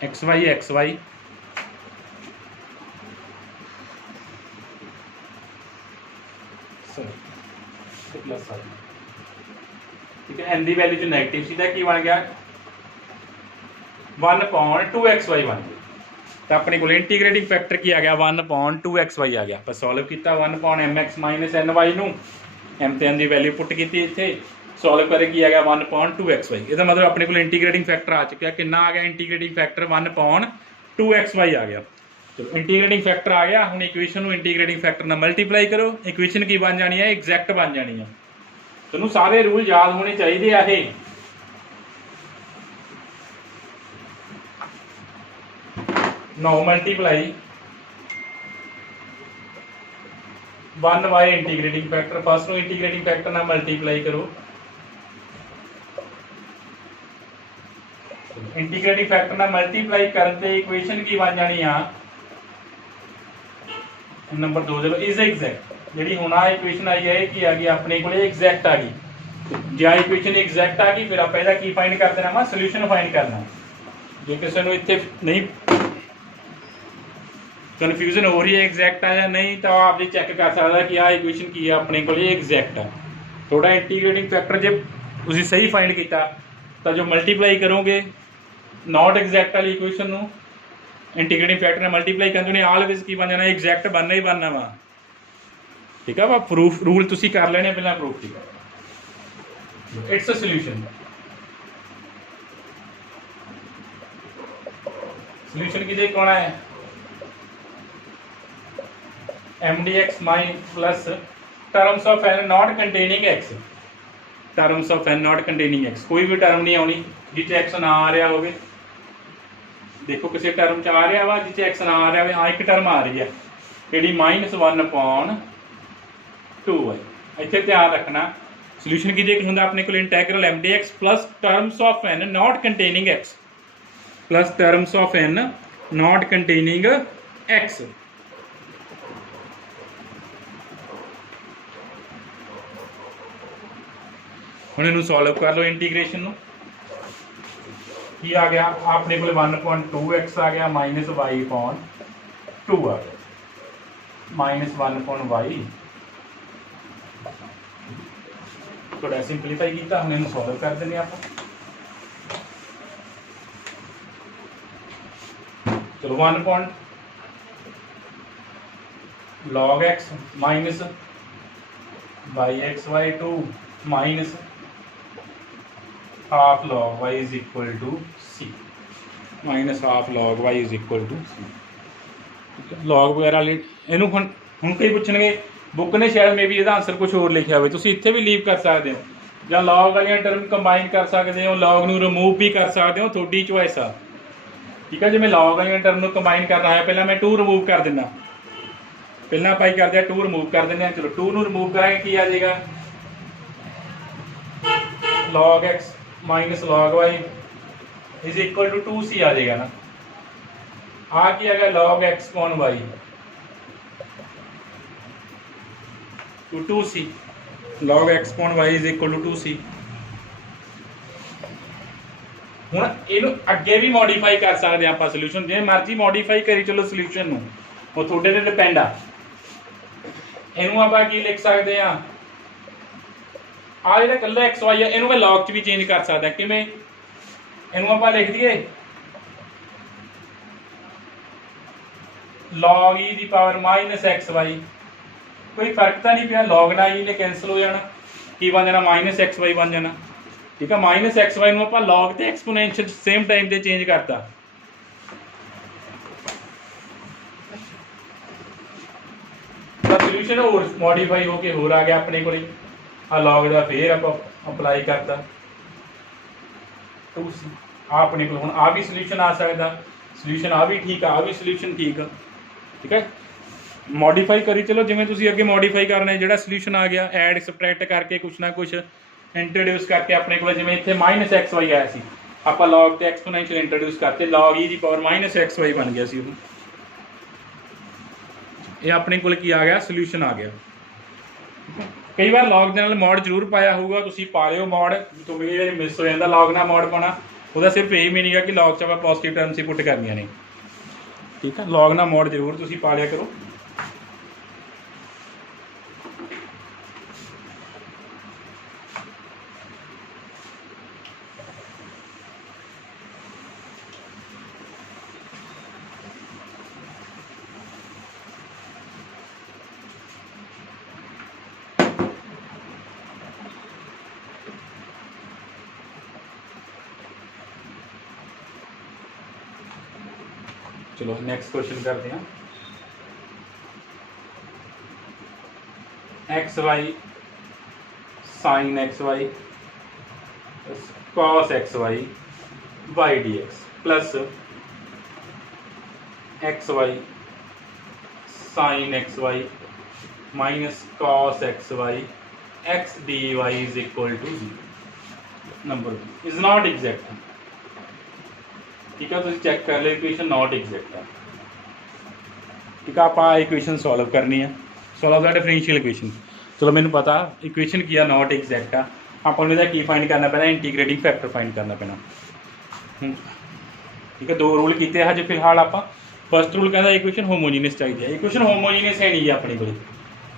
एक्स वाई प्लस आई। ठीक है, एन की वैल्यू जो नैगेटिव सीधा की बन गया 1/2xy बन गया, तो अपने को इंटीग्रेटिंग फैक्टर की आ गया 1/2xy आ गया। पर सॉल्व किया 1/mx माइनस ny नू, एम ते एन की वैल्यू पुट की इतने सॉल्व करके की आ गया 1/2xy। इसका मतलब अपने को इंटीग्रेटिंग फैक्टर आ चुका, कितना आ गया इंटीग्रेटिंग फैक्टर 1/2xy आ गया। चलो इंटीग्रेटिंग फैक्टर आ गया, हम इक्वेशन को इंटीग्रेटिंग फैक्टर ना मल्टीप्लाई करो, इक्वेशन की बन जानी है एग्जैक्ट बन जानी है। तुहानू सारे रूल याद होने चाहिए आ। 9 multiply 1 by integrating factor, first integrating factor ना मल्टीप्लाई करो, इंटीग्रेटिंग फैक्टर ना मल्टीप्लाई करते इक्वेशन की बन जानी आ नंबर 2 देखो इज एग्जैक्ट। जी हूँ आ इक्वेशन आई है कि आ गई अपने को एग्जैक्ट आ गई। जो इक्वेशन एग्जैक्ट आ गई फिर आप की फाइंड कर देना वा सोल्यूशन फाइंड करना। जो किसी को इतने नहीं कन्फ्यूजन हो रही है एग्जैक्ट आ या नहीं, तो आप चेक कर सकता कि आ इक्वेशन की है अपने को एग्जैक्ट है। थोड़ा इंटीग्रेटिंग फैक्टर जब उसी सही फाइंड किया तो जो मल्टीप्लाई करोगे नॉट एग्जैक्ट वाली इक्वेशन में इंटीग्रेटिंग फैक्टर ने मल्टीप्लाई करते ऑलवेज की बन जाना एग्जैक्ट बनना ही बनना वा। ठीक है, वा प्रूफ रूल तुसी कर लेने पहला प्रूफ। ठीक है, इट्स अ सोल्यूशन। सोल्यूशन किहदे कोल है एम डी एक्स माई plus terms of N not containing x, terms of N not containing x, कोई भी टर्म नहीं आनी जिस एक्स ना आ रहा हो। देखो किसी टर्म च आ रहा वा जिस एक्स ना आ रहा हो, एक टर्म आ रही है कि -1/2 है। इतने ध्यान रखना सोल्यूशन की होंगे अपने को integral M D x plus terms of N not containing X, plus terms of N not containing X. हुण इहनूं सॉल्व कर लो इंटीग्रेशन नूं, की आ गया अपने को 1.2x आ गया माइनस y/2 आ गया -1/y। थोड़ा सिंपलीफाई किया हम इन्हें सॉल्व कर देंगे आप। चलो 1 x माइनस y/2 माइनस half log y is equal to c, minus half log y is equal to c. Log वगैरह इनू हुण कई पुछणगे बुक ने शायद मे बी इसका आंसर कुछ होर लिखा हो, तुसीं इत्थे भी लीव कर सकते हो या लॉग वाली टर्म कंबाइन कर सकते हो, लॉग नूं रिमूव भी कर सकते हो, थोड़ी चॉइस आ। ठीक है, जिवें लॉग वाली टर्म नूं कंबाइन करना है पहला मैं 2 रिमूव कर देना, पहला आप करते हैं 2 रिमूव कर दें। चलो 2 नूं रिमूव करांगे की आ जाएगा log x minus log y is equal to 2c आ जाएगा ना। आ की आ गया log x कौन y to 2c, log x कौन y is equal to 2c। हुण इहनूं अगे भी मॉडिफाई कर सकते हैं आप सोल्यूशन, जिवें मर्जी मॉडिफाई करी चलो सोल्यूशन नूं, वो थोड़े ते डिपेंड आ। इहनूं आपां की लिख सकते हैं आ जिहड़ा कल्ला एक्स वाई है इहनूं मैं लॉग च भी चेंज कर सकदा, किवें इहनूं आपां लिख दईए log e दी पावर माइनस एक्स वाई, कोई फर्क तो नहीं पिया, लॉग ना ई ने कैंसल हो जाना, की बन जाना माइनस एक्स वाई बन जाना। ठीक है, माइनस एक्स वाई नूं आपां लॉग ते एक्सपोनेंशियल सेम टाइम ते चेंज करता, सोल्यूशन होर मॉडिफाई होके होर आ गया अपने को। आ लॉग का फिर आप अपलाई करता 2c, अपने को हुण आ भी सोल्यूशन आ सकता, सोल्यूशन आ भी ठीक आ भी सोल्यूशन ठीक। ठीक है, मॉडिफाई करी चलो जिवें तुसीं अगे मॉडिफाई करना है, जिहड़ा सोल्यूशन आ गया ऐड सबट्रैक्ट करके कुछ ना कुछ इंट्रोड्यूस करके अपने को जिवें इत्थे माइनस एक्स वाई आया सी, आपां लॉग ते एक्सपोनेंशियल इंट्रोड्यूस करते, लॉग ई दी पावर माइनस एक्स वाई बन गया सी। ये अपने को की आ गया सोल्यूशन आ गया। कई बार लॉग के नाल मॉड जरूर पाया होगा, तुसीं पा लिओ मॉड, तो मेरे मिस हो जाता लॉग नाल मॉड पाना, वह सिर्फ यही मीनिंग है कि लॉग च आपां पॉजिटिव टर्म्स ही पुट करनियां ने। ठीक है, लॉग नाल मॉड जरूर तुसीं पा लिया करो। चलो नेक्स्ट क्वेश्चन करते हैं। X y sine x y cos x y y D x plus x y sine x y minus cos x y x D Y is equal to 0। Number is not exact. ठीक है, तो check कर लो equation not exact है। ठीक है, आप equation solve करनी है, सॉल्व द डिफरेंशियल इक्वेशन। चलो मैंने पता इक्वेशन किया नॉट एग्जैक्ट है, आपको इसका की फाइंड करना पैना, इंटीग्रेटिंग फैक्टर फाइंड करना पैना। ठीक है, 2 रूल किए हजे फिलहाल आप। फर्स्ट रूल कहता इक्वेशन होमोजीनियस चाहिए, इक्वेशन होमोजीनियस है नहीं है अपने को,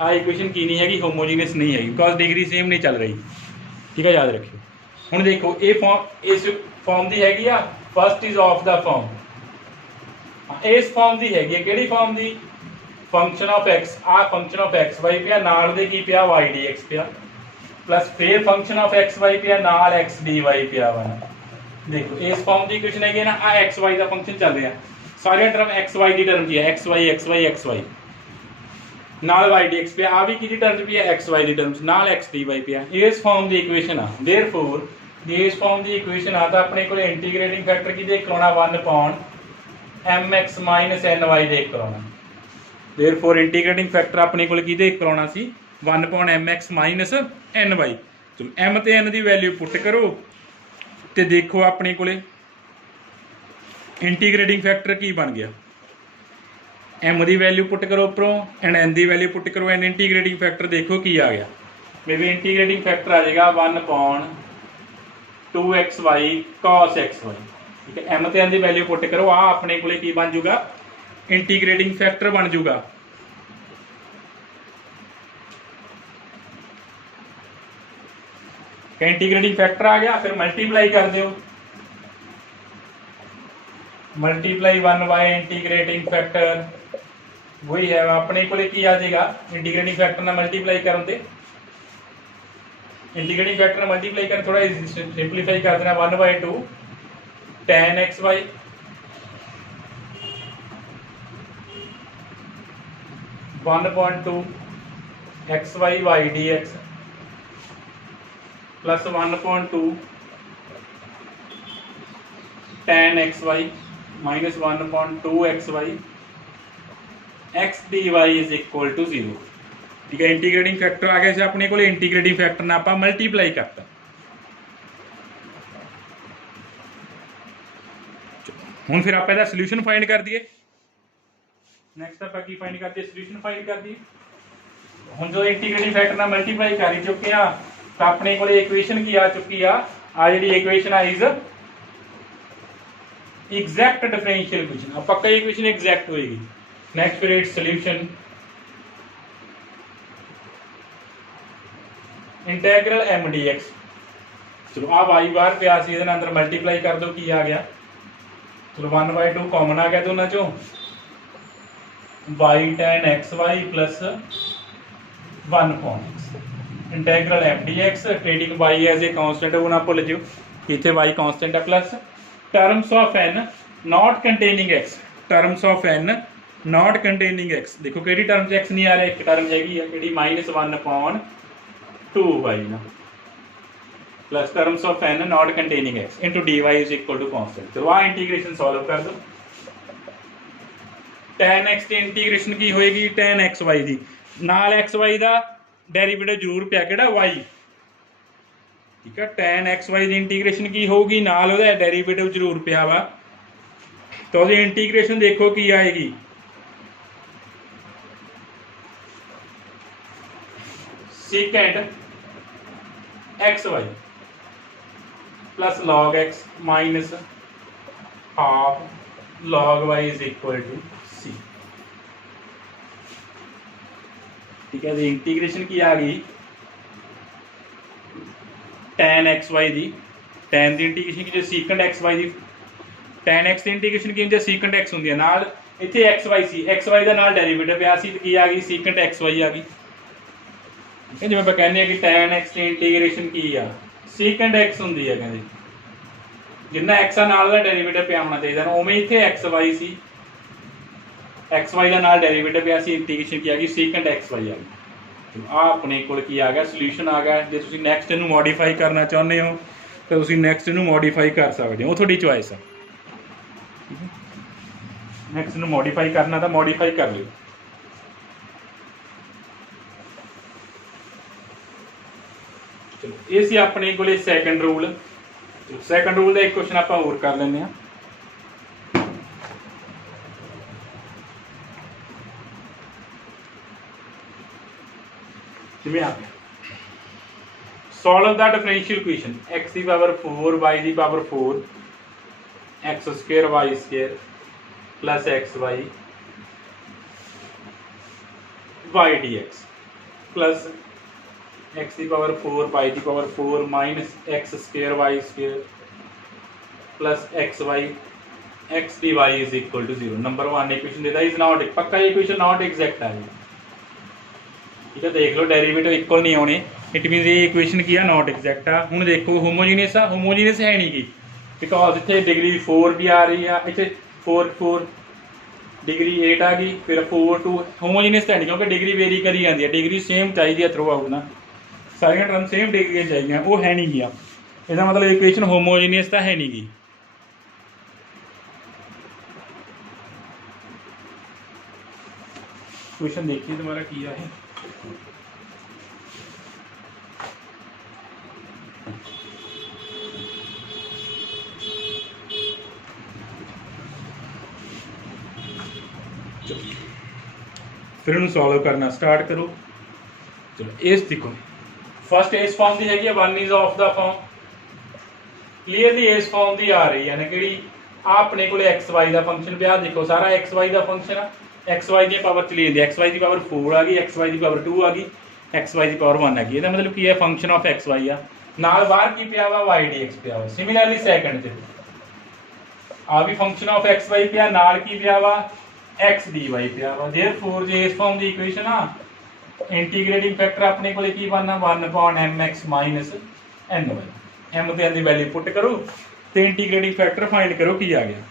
आ इक्वेशन की नहीं है कि होमोजीनियस नहीं है, बिकॉज डिग्री सेम नहीं चल रही। ठीक है, याद रखियो। हुण देखो ये फॉर्म इस फॉर्म की हैगी आ, first is of the form, इस फॉर्म की हैगी है, किहड़ी फॉर्म की, फंक्शन ऑफ एक्स, आ फंक्शन ऑफ एक्स वाई पिया नाल दे की पिया वाई डी एक्स पिया, प्लस फिर फंक्शन ऑफ एक्स वाई पिया नाल एक्स डी वाई पिया वा। देखो इस फॉर्म की इक्वेशन हैगी ना, आ एक्स वाई का फंक्शन चल रहा, सारिया टर्म एक्स वाई की टर्म की है, x y x y x y नाल वाई डी एक्स पे आ भी की टर्म भी है, एक्स वाई की टर्म नाल एक्स डी वाई पे है। इस फॉर्म की इक्वेशन आ, देयरफॉर इस फॉर्म की इक्वेशन आ तो अपने को इंटीग्रेटिंग फैक्टर की देख कराना 1/mx माइनस एन वाई देख कराना। देयरफॉर इंटीग्रेटिंग फैक्टर अपने को की देख कराना सी 1/mx माइनस एन वाई। चलो एम ते एन की वैल्यू पुट करो तो देखो अपने को इंटीग्रेटिंग फैक्टर की बन गया, एम की वैल्यू पुट करो उपरों एंड एन की वैल्यू पुट करो एंड इंटीग्रेटिंग फैक्टर देखो की आ गया। मे बी इंटीग्रेटिंग फैक्टर आ जाएगा 1/2xy cos xy। ठीक है, एम ते एन की वैल्यू पुट करो, आ अपने को की बन जूगा इंटीग्रेटिंग फैक्टर बन जूगा। इंटीग्रेटिंग फैक्टर आ गया, फिर मल्टीप्लाई कर दो, मल्टीप्लाई 1 बाय इंटीग्रेटिंग फैक्टर वही है अपने को की आ जाएगा इंटीग्रेटिंग फैक्टर ना मल्टीप्लाई करते, इंटीग्रेटिंग फैक्टर मल्टीप्लाई कर थोड़ा सिंपलीफाई कर देना 1/2 tan xy (1/2 xy y dx plus 1/2 tan xy माइनस 1/2 xy x dy is equal to 0। ठीक है, इंटीग्रेटिंग फैक्टर आ गया, अपने को इंटीग्रेटिंग फैक्टर ने आप मल्टीप्लाई करता। हुण फिर आप सोल्यूशन फाइंड कर दिए। नेक्स्ट आप की फाइंड करते सोल्यूशन फाइंड कर दिए। हुण जो इंटीग्रेटिंग फैक्टर ने मल्टीप्लाई कर ही चुके हैं तो अपने को इक्वेशन की आ चुकी आ जी इक्वेशन आ इज एग्जैक्ट डिफरेंशियल इक्वेशन। अब पक्का इक्वेशन एग्जैक्ट होएगी। नेक्स्ट फिर its solution integral M D X. चलो आ वाई बार पे आ सी अंदर मल्टीप्लाई कर दो की आ गया। चलो 1/2 कॉमन आ गया दोनों चो y tan xy plus 1/x integral M D x treating y as a constant वो ना भूल जियो इतने y कांस्टेंट है plus terms of n not containing x, terms of n not containing x। देखो कि टर्म x नहीं आ रहा, एक टर्म हैगी है कि -1/2y ना plus terms of n not containing x into dy is equal to constant. तो वहाँ इंटीग्रेशन सॉल्व कर दो। tan x की इंटीग्रेशन की होएगी tan xy दी नाल xy दा डेरिवेटिव जरूर पिया केड़ा y। ठीक है, tan xy की इंटीग्रेशन की होगी नाल ओहदा डेरिवेटिव जरूर पिया वा तो ओहदी इंटीग्रेशन देखो की आएगी second xy plus log x minus half log y is equal to c। ठीक है, इंटीग्रेशन की आ गई tan xy दी, tan दी इंटीग्रेशन की जो सीकेंट xy दी tan x की इंटीग्रेशन की जो सीकेंट x होंदी है नाल इत्थे xy सी xy दा नाल डेरिवेटिव पिया सी तो की आ गई सीकेंट xy आ गई। ठीक है, जिवें ਆਪਾਂ कहने कि tan x की इंटीग्रेशन की आ सीकेंट x होंदी है कहंदे जिन्ना x आ नाल दा डेरिवेटिव पिया होना चाहिए उवें इत्थे xy सी xy दा नाल डेरिवेटिव पिया सी इंटीग्रेशन की आ गई सीकेंट xy आ गई। आ अपने कोल की आ गया सोल्यूशन आ गया। जे तुसीं नैक्सट इनू मॉडिफाई करना चाहुंदे हो तो तुसीं नैक्सट इनू मॉडिफाई कर सकदे हो, तुहाडी चॉइस है। नैक्सट इनू मॉडिफाई करना तो मॉडिफाई कर लिओ। चलो ये सी अपने कोल सैकेंड रूल। सैकेंड रूल का एक क्वेश्चन आप होर कर लेंगे। Solve the differential equation x की पावर 4 y की power 4 x square y square plus xy y dx plus x की पावर 4 y की पावर 4 माइनस x square y square plus xy x dy is equal to 0। Number 1 equation देता is not पक्का equation not exact है। ठीक है, देख लो derivative equal नहीं आने इट मीन ये इक्वेशन की है नॉट एग्जैक्ट है। हुण देखो होमोजीनियस है, होमोजीनियस है नहीं की बिकॉज इतने डिग्री 4 भी आ रही है, इतने 4 4 डिग्री 8 आ गई, फिर 4 2 होमोजीनियस तो है नहीं क्योंकि डिग्री वेरी करी जाती है, डिग्री सेम चाहिए थ्रू आउट ना, सारिया टर्म सेम डिग्री चाहिए, वो है नहीं गया, इसका मतलब इक्वेशन होमोजीनियस तो है नहीं गी। क्वेश्चन देखिए तुम्हारा किया है। फिर उन्हें सॉल्व करना स्टार्ट करो। चलो इस देखो फर्स्ट इस फॉर्म की हैगी 1 is of the form, clearly इस फॉर्म की आ रही है ना कि अपने को एक्स वाई का फंक्शन पे देखो सारा एक्स वाई का फंक्शन आ, एक्स वाई की पावर चली जाती है, एक्स वाई की पावर 4 आ गई, एक्स वाई की पावर 2 आ गई, एक्स वाई की पावर 1 आ गई, इसका मतलब की है फंक्शन ऑफ एक्स वाई आ, नाल बाहर की पिया वा वाई डी एक्स पिया वा। सिमिलरली सैकंड च आ भी फंक्शन ऑफ एक्स वाई पिया, नाल की पिया वा एक्स डी वाई पिया वा। देयरफॉर जे इस फॉर्म की इक्वेशन आ इंटीग्रेटिंग फैक्टर अपने को की बनना 1/mx minus n y, m ते एन की वैल्यू पुट करो तो इंटीग्रेटिंग फैक्टर फाइंड करो की आ गया,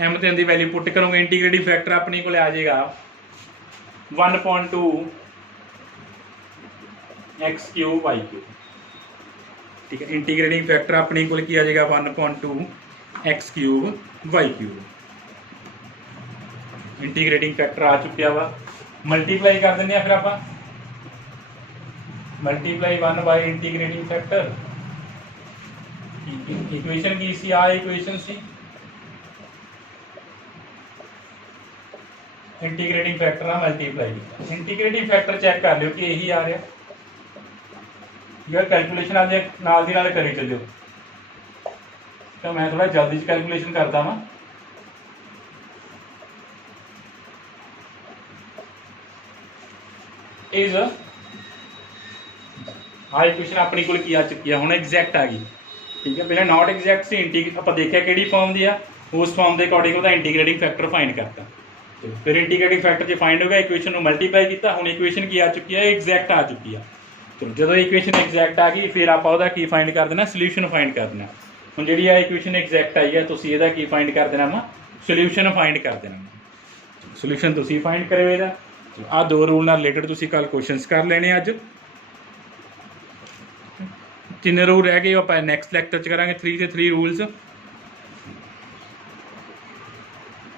एम ते एन की वैल्यू पुट करोगे इंटीग्रेटिंग फैक्टर अपने को आ जाएगा 1/2 एक्स क्यूब वाई क्यूब, ठीक है। इंटीग्रेटिंग फैक्टर अपने को आ जाएगा 1/2 X cube Y cube, integrating factor आ चुका वा, मल्टीप्लाई कर दें फिर आप multiply 1 by integrating factor, equation की सी आ इक्वेशन सी इंटीग्रेटिंग फैक्टर आ मल्टीप्लाई, इंटीग्रेटिंग फैक्टर चेक कर लियो कि यही आ रहा यार, कैलकुलेशन आज नाल दी नाल करी चलो, तो मैं थोड़ा जल्दी से कैलकुलेशन करता वा। इज हाँ इक्वेशन अपने को आ चुकी है, हुण एग्जैक्ट आ गई, ठीक है। पहले नॉट एग्जैक्ट से आप देखा कि फॉर्म की आ, उस फॉर्म के अकॉर्डिंग उसका इंटीग्रेटिंग फैक्टर फाइंड करता, फिर इंटीग्रेटिंग फैक्टर जो फाइंड होगा इक्वेशन को मल्टीप्लाई किया, हुण इक्वेशन की आ चुकी है एग्जैक्ट आ चुकी है। चलो जो इक्वेशन एग्जैक्ट आ गई फिर आप की फाइंड कर देना, सोल्यूशन फाइंड कर देना। हुण जी इक्वेशन एग्जैक्ट आई है तो यदा की फाइंड कर देना वा, सोल्यूशन फाइंड कर देना, सोल्यूशन तुसीं फाइंड करो इहदा। आ 2 रूल नाल रिलेटेड तुसीं कल क्वेश्चनस कर लेने अज, 3 रूल रह गए आप नैक्सट लैक्चर च करांगे 3 ते 3 रूल्स।